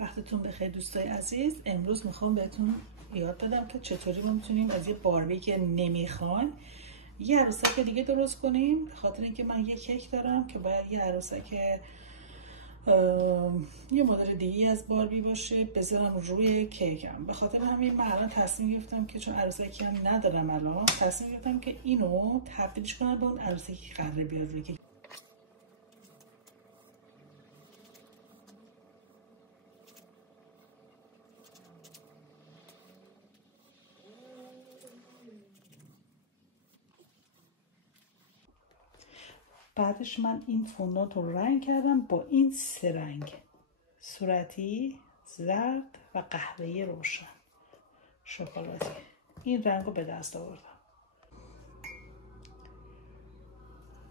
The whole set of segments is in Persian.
وقتتون بخیر دوستای عزیز. امروز میخوام بهتون یاد بدم که چطوری ما میتونیم از یه باربی که نمیخوان یه عروسک دیگه درست کنیم. به خاطر اینکه من یه کیک دارم که باید یه عروسک یه مدل دیگه از باربی باشه بذارم روی کیکم. به خاطر همین من الان تصمیم گرفتم که چون عروسکی هم ندارم الان، تصمیم گرفتم که اینو تبدیلش کنم به اون عروسکی که قراره بیاد روی کیک. بعدش من این فوندانت رو رنگ کردم با این 3 رنگ: صورتی، زرد و قهوه‌ای روشن شکلاتی. این رنگ رو به دست آوردم.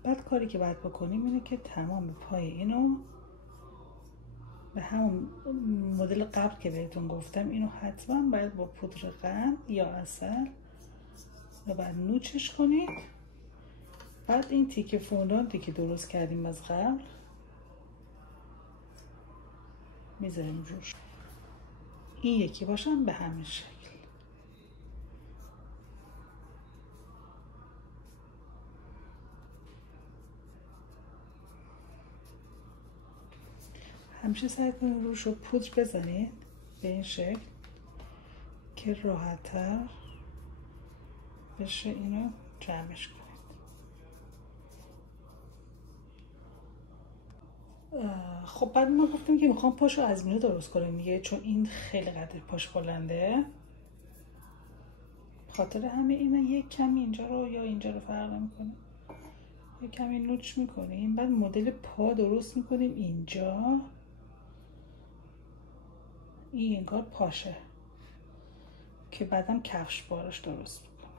بعد کاری که باید بکنیم اینه که تمام پای اینو به همون مدل قبل که بهتون گفتم اینو حتما باید با پودر قند یا عسل و بعد نوچش کنید. بعد این تیکه فوندانتی که درست کردیم از قبل میذاریم روش. این یکی باشن به همین شکل. همیشه سعی کنید روش رو پودر بزنید به این شکل که راحت تر بشه اینو جمعش کنید. خب بعد ما گفتیم که میخوام پاشو از اینو درست کنیم دیگه، چون این خیلی قدر پاش بلنده. خاطر همه اینا یک کمی اینجا رو یا اینجا رو فرق نمیکنه، یک کمی نوچ میکنیم. بعد مدل پا درست میکنیم اینجا. این انگار پاشه که بعدم کفش بارش درست میکنیم.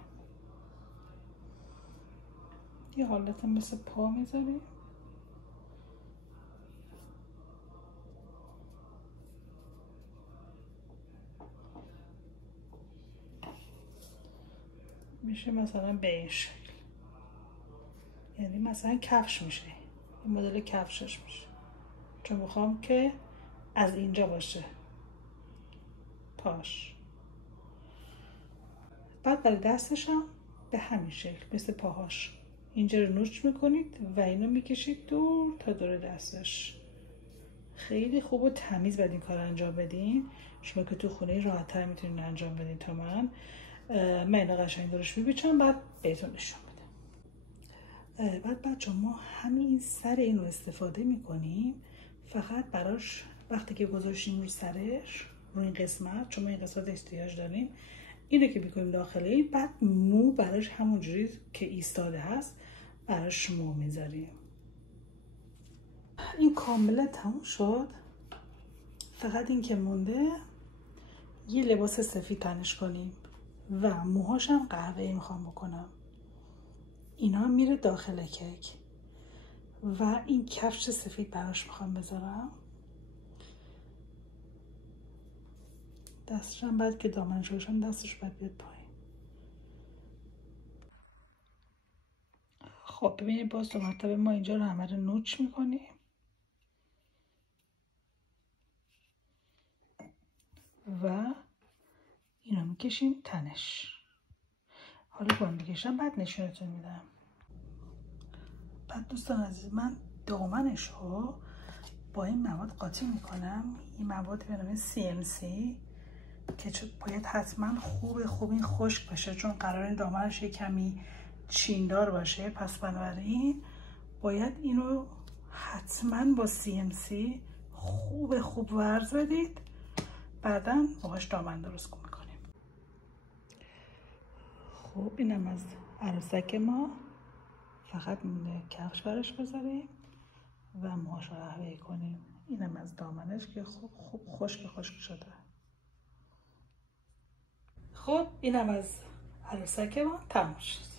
یه حالت مثل پا میذاریم. میشه مثلا به این شکل، یعنی مثلا کفش میشه، این مدل کفشش میشه، چون میخوام که از اینجا باشه پاش. بعد برای دستش هم به همین شکل مثل پاهاش اینجا رو نوچ میکنید و اینو میکشید دور تا دور دستش. خیلی خوب و تمیز باید این کار انجام بدین. شما که تو خونه راحت تر میتونین انجام بدین تا من اینو قشنگ درش میپیچم بعد بهتون نشون بدم. بعد بچه ما همین سر اینو استفاده میکنیم فقط براش. وقتی که گذاشتیم رو سرش، رو این قسمت، چون ما این قسمت احتیاج داریم، اینو که میکنیم داخلی، بعد مو براش همونجوری که ایستاده هست براش مو میذاریم. این کاملا تموم شد. فقط این که مونده یه لباس سفید تنش کنیم و موهاشم قهوه‌ای میخوام بکنم. اینا میره داخل کیک و این کفش سفید براش میخوام بذارم. دستشم بعد که دامنش باشم دستش باید بیاد پایین. خب ببینید باز 2 مرتبه ما اینجا رو همه رو نوچ میکنیم و اینو میکشیم تنش. حالا با میکشم بعد نشونتون میدم. بعد دوستان عزیز من دامنش رو با این مواد قاطی میکنم. این مواد به نام CMC که باید حتما خوب این خشک بشه، چون قراره دامنش یه کمی چیندار باشه. پس بنابراین باید اینو حتما با CMC خوب ورز بدید. بعدا باهاش دامن درست میکنیم. خب اینم از عروسک ما. فقط مونده کفش براش بذاریم و موهاش رو قهوه‌ای کنیم. اینم از دامنش که خوب خشک شده. خب اینم از عروسک ما تموم شد.